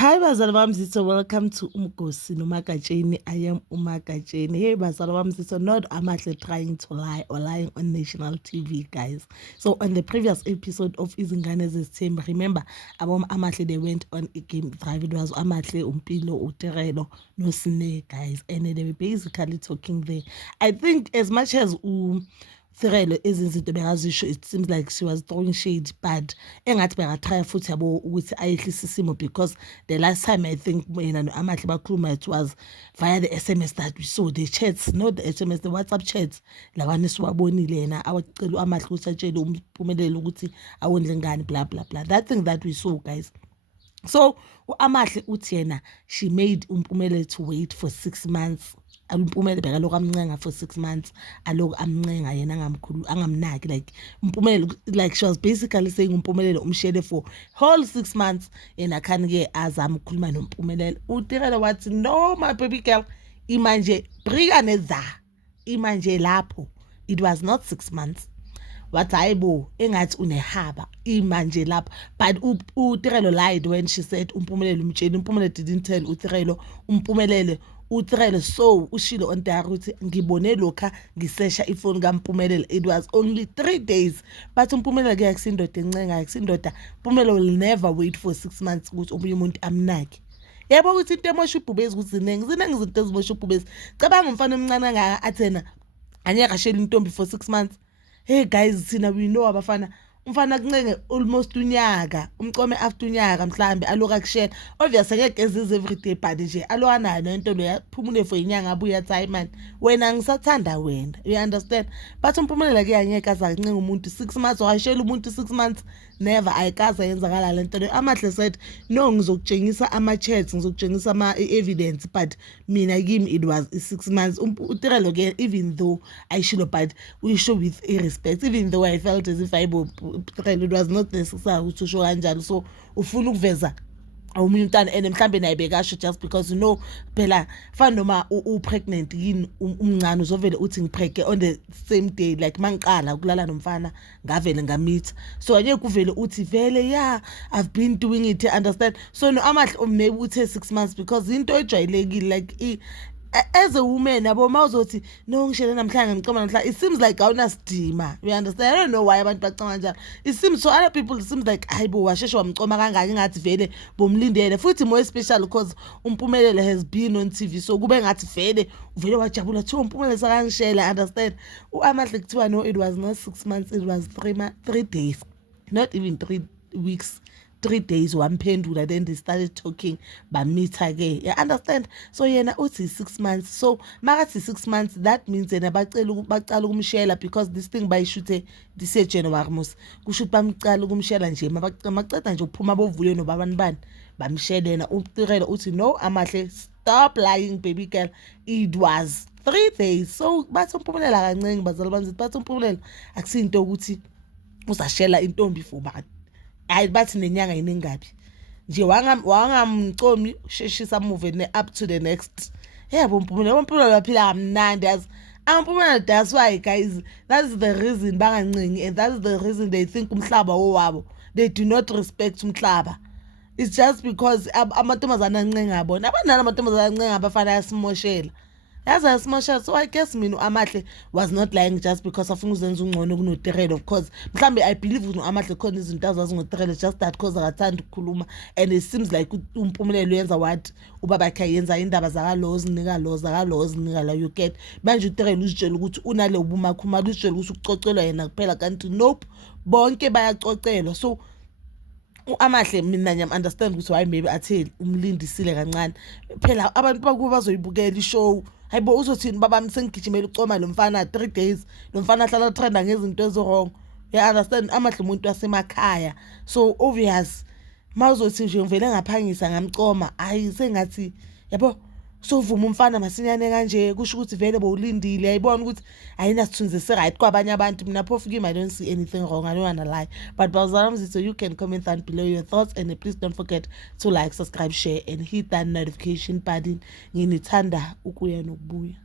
Hi bazali bami Zitho, welcome to Umgosi noMagatsheni. I am uMagatsheni. Hey bazali bami Zitho, not Amahle trying to lie or lying on national TV, guys. So on the previous episode of Izingane Zesithembu, remember Abom Amahle, they went on a game drive. It was Amahle, Umpilo, Uterelo, no Snake, guys, and they were basically talking there. I think as much as Thirelo izinto bekazisho, it seems like she was throwing shade, but engathi bekatry futhi yabo ukuthi ayehlise isimo, because the last time I think mina noAmahle bakhuluma it was via the SMS that we saw, the chats, not the SMS, the WhatsApp chats lawana siwabonile yena awacela uAmahle ukuthi atshele uMphumelelo ukuthi awondle ngani, blah blah blah, that thing that we saw, guys. So uAmahle uthi yena she made uMphumelelo to wait for 6 months. UMphumelelo bekaloku amncenga for 6 months, aloku amncenga yena angamnaki, like Mpumelelo, like she was basically saying uMphumelelo umshele for whole 6 months yena khanike azama ukukhuluma noMphumelelo. Utirela wathi no my baby girl, imanje brigane za imanje lapho, it was not 6 months. Wathi hayibo engathi unehaba imanje lapho, but uTirelo lied when she said uMphumelelo umtsheni. uMphumelelo didn't tell uTirelo. uTirelo so ushilo on diary ukuthi ngibone lokha ngisesha ifoni kaMphumelelo, it was only 3 days, but uMphumelelo ke akusindoda encenga, akusindoda. Mpumelelo will never wait for 6 months ukuthi omunye umuntu amnaki. Yebo ukuthi into emosha ubhubezi ukuthi zinengi izinto ezimosha ubhubezi. Cabanga umfana omncane angaka athena anyeka shela intombi for 6 months. Hey guys, thina we know abafana umfana kuncenge almost unyaka, umcome after unyaka mhlambe aloka kushela. Obviously ngeke ezize everyday, but nje alwana nento lo yaphumule for inyanga abuya athi hayi man wena ngisathanda wena, you understand. But uMphumelelo ke yanyeka azakuncenga umuntu 6 months or ashela umuntu 6 months, never ayikaza yenzakala lento le. Amahle said no, ngizokutshengisa ama chats, ngizokutshengisa ama evidence, but mina kimi it was 6 months. UTirelo ke even though ayishilo, but we show with respect, even though I felt as if it was not necessary ukuthi usho kanjalo. So ufuna ukuveza awumunye umntana and mhlambe naye bekasho just because you know phela fana noma pregnant yini umncane uzovele uthi ngiprege on the same day, like mangiqala ukulala nomfana ngavele ngameet. So anye kuvele uthi vele yeah I've been doing it, understand. So no Amahle maybe uthe 6 months because into ejwayelekile, like as a woman yabo mawuzothi no ngishele namhlanje ngicoma namhlanje, it seems like awunasidima, you understand. I don't know why abantu bacanga kanjalo. It seems so other people, it seems like hayibo washeshe wamcoma kangaka ngathi vele bomlindele, futhi more special because uMphumelelo has been on TV, so kube ngathi vele wajabula thi uMphumelelo sakangishela, understand. uAmahle kuthiwa no, it was not 6 months, it was 3 days, not even 3 weeks, 3 days wamphendula. Then they started talking bameet again, you understand. So yena uthi 6 months, so makathi 6 months, that means yena baqala ukumshela because this thing bayishuthe dise January mos kusho ukuthi bamcala ukumshela nje maqeda nje ukuphuma bovuyo nobabani bani bamshela yena. uTirelo uthi no Amahle, stop lying baby girl, it was 3 days. So bathi uMphumelelo kancane bazali bami, bathi uMphumelelo akusinto ukuthi uzashela intombi for bani, hayi bathi nenyanga iningabi nje wangamcomi sheshisa move up to the next. Yebo uMphumelelo waphila kamnandi yazi. uMphumelelo, that's why guys, that's the reason bangancengi, and that's the reason they think umhlaba wowabo, they do not respect umhlaba. It's just because amantombazana ancenga bona, abanana amantombazana ancenga abafana yasimoshela, yazi yasimoshela. So I guess mina uAmahle was not lying just because afuna uzenza ungcono kunoTirelo. Of course mhlambe I believe uAmahle khona izinto azazi ngoTirelo, just that cause akathanda ukukhuluma, and it seems like uMphumelelo yenza what ubaba khe yenza indaba zakalo zinika la, you get. Manje uTirelo uzitshela ukuthi unale ubumakhumalo, uzitshela ukuthi ucocelwa yena kuphela, kanti nope, bonke bayacocelwa. So uAmahle mina nyam understand ukuthi why maybe athi umlindisile kancane, phela abantu bakuba bazoyibukela ishow. Hayibo uzothini baba msengigijimela ucoma lo mfana 3 days, lo mfana hlala trenda ngezinto ezirong, you understand. Amahle umuntu wasemakhaya, so obvious mawuzothi nje ngivele ngaphangisa ngamcoma, hayi sengathi yabo sovuma umfana masinyane kanje, kusho ukuthi vele bowulindile, ayibona ukuthi ayinasithunzi se-right kwabanye abantu. Mina phofu kimi I don't see anything wrong, I don't wanna lie, but bazalami, so you can comment down below your thoughts, and please don't forget to like, subscribe, share and hit that notification button. Nginithanda ukuya nokubuya.